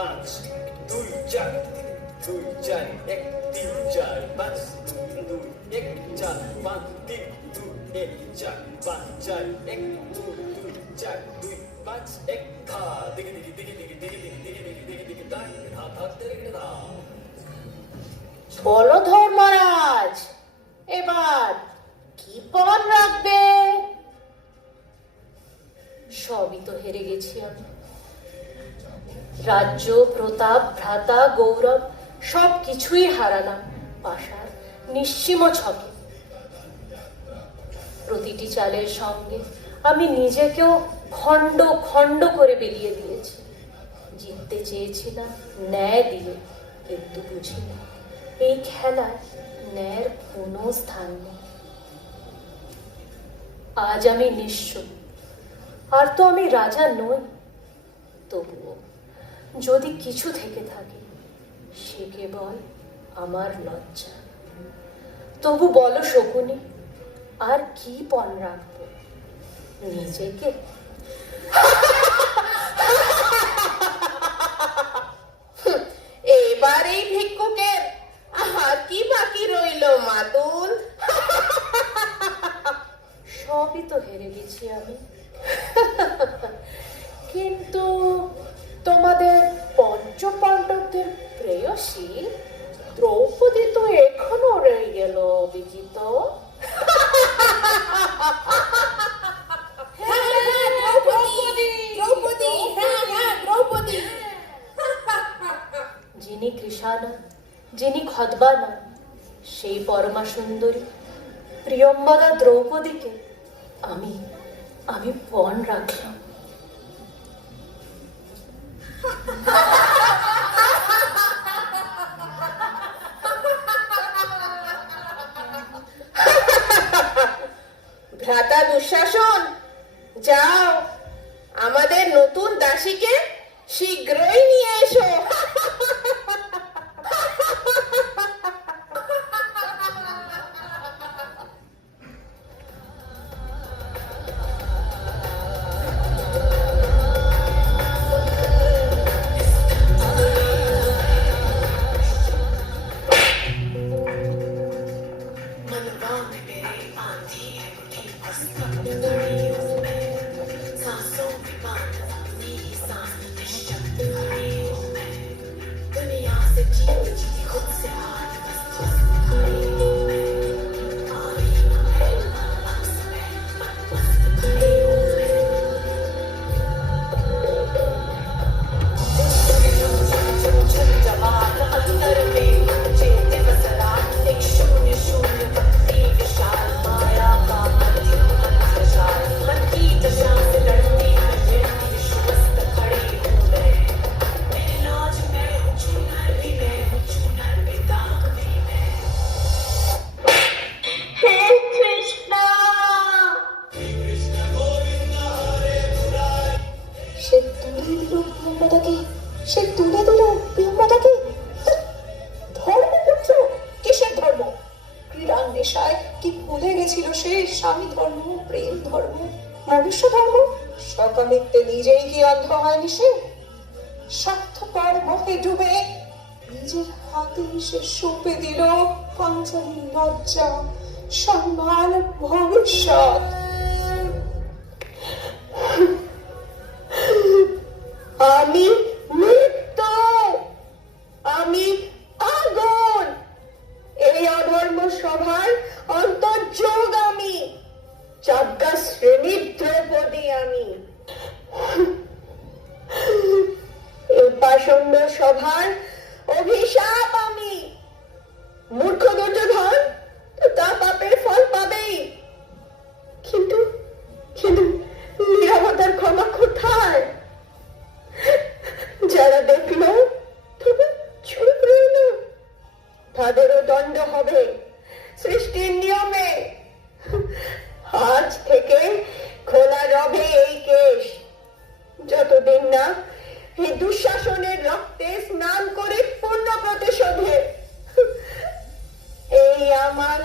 পাঁচ, দুই চার, দুই চার এক, তিন চার পাঁচ, দুই দুই এক চার পাঁচ, তিন দুই এক চার পাঁচ চার এক, দুই দুই চার দুই পাঁচ এক, ধা দিকে দিকে দিকে দিকে দিকে দিকে দিকে দিকে দিকে দিকে ধা ধা ধা দিকে ধা। বলো ধর্মরাজ, এবার কি পণ রাখবে? সবই তো হেরে গেছি আমি। রাজ্য, প্রতাপ, ভ্রাতা, গৌরব সব কিছুই হারালাম পাশার নিশ্চিম ছকে। প্রতিটি চালের সঙ্গে আমি নিজেকেও খণ্ড খণ্ড করে বেরিয়ে দিয়েছি। জিততে চেয়েছিলাম ন্যায় দিয়ে, কিন্তু বুঝিনি এই খেলায় ন্যায়ের কোনো স্থান নেই। আজ আমি নিঃস্ব, আর তো আমি রাজা নই। তবুও যদি কিছু থেকে থাকে, সে কেবল আমার লজ্জা। তবু বলো শকুনি, আর কি পণ রাখবো? নিজেকে? এবার এই ভিক্ষুকের আর কি বাকি রইল মাতুল? সবই তো হেরে গেছি আমি। কিন্তু তোমাদের পঞ্চপাণ্ডবদের প্রেয়সী দ্রৌপদী তো এখনো রয়ে গেল অবিজিত। যিনি কৃষানা, যিনি খদ্বানা, সেই পরমা সুন্দরী প্রিয়ম্বদা দ্রৌপদীকে আমি আমি পণ রাখলাম। ভ্রাতা দুঃশাসন, যাও আমাদের নতুন দাসীকে শীঘ্রই নিয়ে এসো। সে তুলে দিল প্রিয়ম্বদাকে। ধর্মপুত্র? কিসের ধর্ম? ক্রীড়ার নেশায় কি ভুলে গেছিল সে স্বামী ধর্ম, প্রেম ধর্ম, মনুষ্য ধর্ম? সকামিত্তে নিজেই কি অন্ধ হয়নি সে? স্বার্থপর মোহে ডুবে নিজের হাতে সে সঁপে দিল পাঞ্চালীর লজ্জা, সম্মান, ভবিষ্যৎ। আমি মৃত্যু, আমি আগুন, এই অধর্ম সভার অন্তর্যোগ আমি, চাজ্ঞা শ্রেণী দ্রৌপদী আমি। এই পাষণ্ড সভার অভিশাপ আমি। মূর্খ দুর্যোধন তা পাপের ফল পাবেই, কিন্তু কিন্তু নীরবতার ক্ষমা কোথায়? যারা দেখলো তবে চুপ রইল, তাদেরও দণ্ড হবে সৃষ্টির নিয়মে। আজ থেকে খোলা রবে এই কেশ, যতদিন না এই দুঃশাসনের রক্তে স্নান করে পূর্ণ প্রতিশোধে এই আমার